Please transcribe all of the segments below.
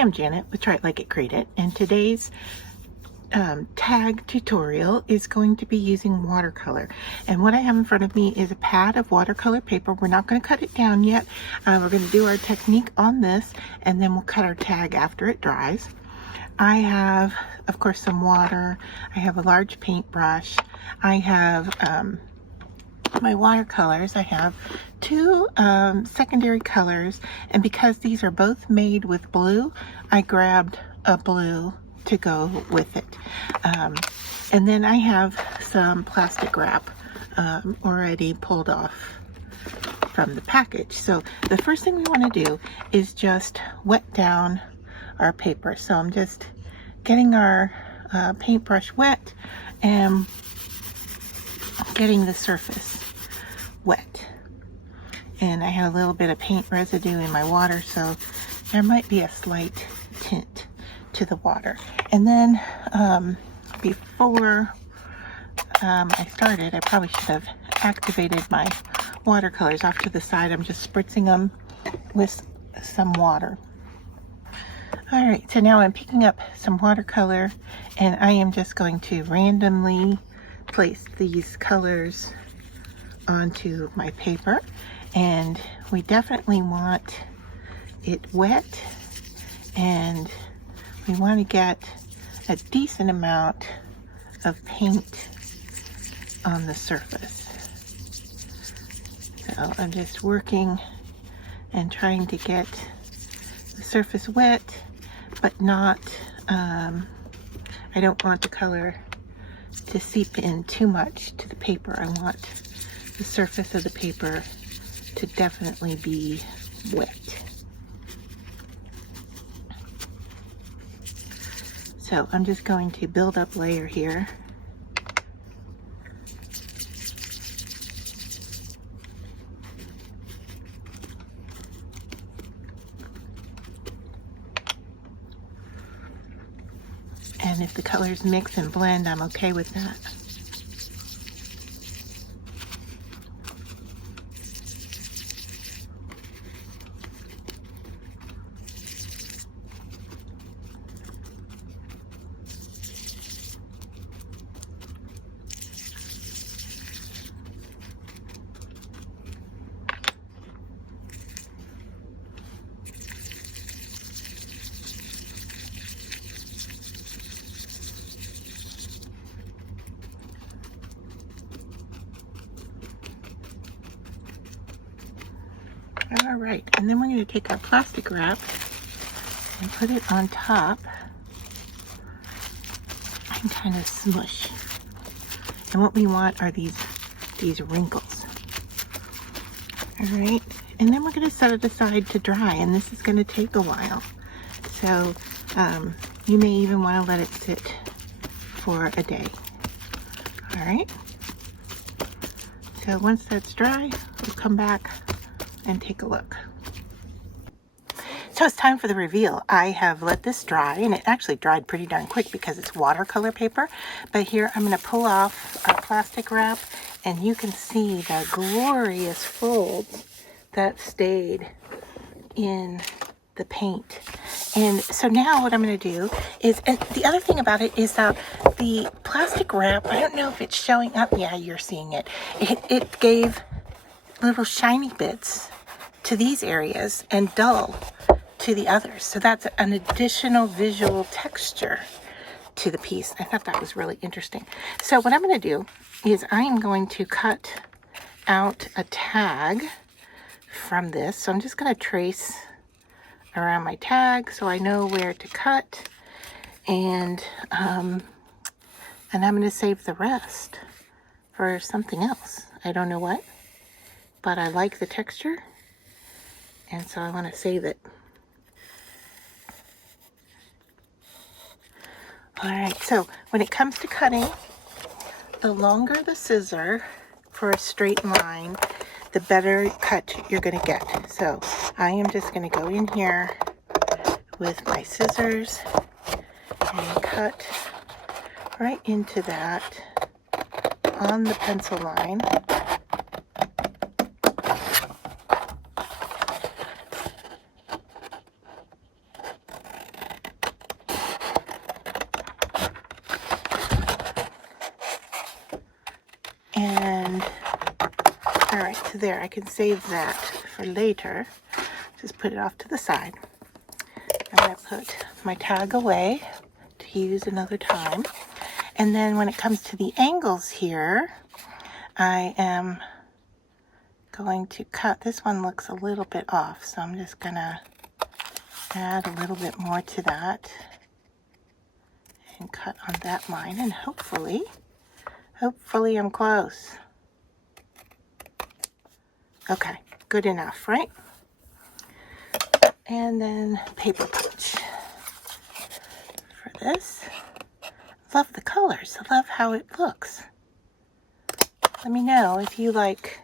am Janet with Try It Like It, Create It, and today's tag tutorial is going to be using watercolor. And what I have in front of me is a pad of watercolor paper. We're not going to cut it down yet. We're going to do our technique on this, and then we'll cut our tag after it dries. I have, of course, some water. I have a large paintbrush. I have my watercolors. I have two secondary colors, and because these are both made with blue, I grabbed a blue to go with it. And then I have some plastic wrap already pulled off from the package. So the first thing we want to do is just wet down our paper. So I'm just getting our paintbrush wet and getting the surface wet. And I have a little bit of paint residue in my water, so there might be a slight tint to the water. And then before I started, I probably should have activated my watercolors off to the side. I'm just spritzing them with some water. All right, so now I'm picking up some watercolor, and I am just going to randomly place these colors onto my paper. And we definitely want it wet, and we want to get a decent amount of paint on the surface. So I'm just working and trying to get the surface wet, but not, I don't want the color to seep in too much to the paper. I want the surface of the paper to definitely be wet. So I'm just going to build up layer here. And if the colors mix and blend, I'm okay with that. All right, and then we're going to take our plastic wrap and put it on top and kind of smush. And what we want are these wrinkles. All right, and then we're going to set it aside to dry, and this is going to take a while. So you may even want to let it sit for a day. All right, so once that's dry, we'll come back and take a look. So it's time for the reveal. I have let this dry, and it actually dried pretty darn quick because it's watercolor paper. But here I'm going to pull off our plastic wrap, and you can see the glorious folds that stayed in the paint. And so now what I'm going to do is, and the other thing about it is that the plastic wrap, I don't know if it's showing up. Yeah, you're seeing it. It gave little shiny bits to these areas and dull to the others. So that's an additional visual texture to the piece. I thought that was really interesting. So what I'm going to do is I'm going to cut out a tag from this. So I'm just going to trace around my tag so I know where to cut, and I'm going to save the rest for something else. I don't know what, but I like the texture, and so I want to save it. All right, so when it comes to cutting, the longer the scissor for a straight line, the better cut you're going to get. So I am just going to go in here with my scissors and cut right into that on the pencil line. And all right, so there, I can save that for later. Just put it off to the side. I'm going to put my tag away to use another time. And then when it comes to the angles here, I am going to cut. This one looks a little bit off, so I'm just going to add a little bit more to that and cut on that line, and hopefully I'm close. Okay, good enough, right? And then paper punch for this. Love the colors. I love how it looks. Let me know if you like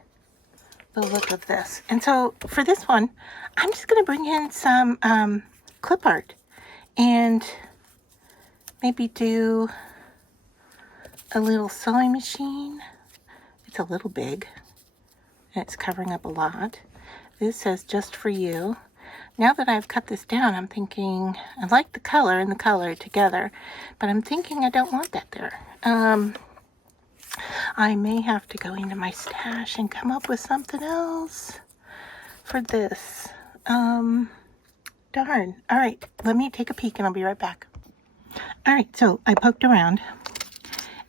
the look of this. And so for this one, I'm just going to bring in some clip art and maybe do a little sewing machine. It's a little big and it's covering up a lot. This says just for you. Now that I've cut this down, I'm thinking I like the color and the color together, but I'm thinking I don't want that there. I may have to go into my stash and come up with something else for this. Darn. All right, let me take a peek and I'll be right back. All right, so I poked around,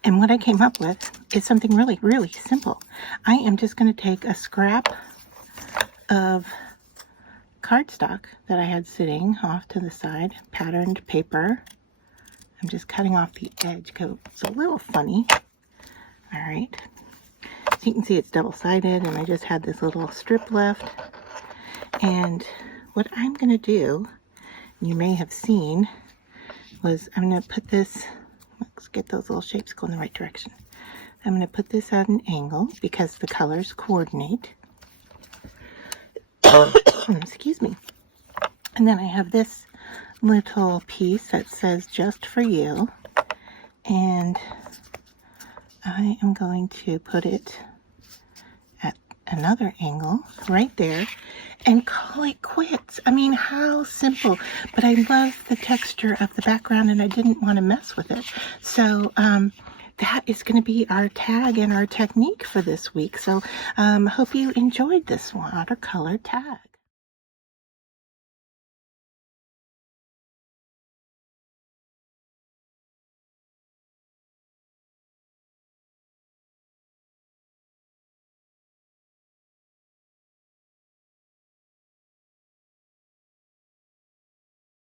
and what I came up with is something really, really simple. I am just going to take a scrap of cardstock that I had sitting off to the side, patterned paper. I'm just cutting off the edge because it's a little funny. All right, so you can see it's double-sided, and I just had this little strip left. And what I'm going to do, you may have seen, was I'm going to put this, let's get those little shapes going in the right direction. I'm going to put this at an angle because the colors coordinate. Excuse me. And then I have this little piece that says just for you, and I am going to put it at another angle right there and call it quits. I mean, how simple. But I love the texture of the background and I didn't want to mess with it. So that is going to be our tag and our technique for this week. So hope you enjoyed this watercolor tag.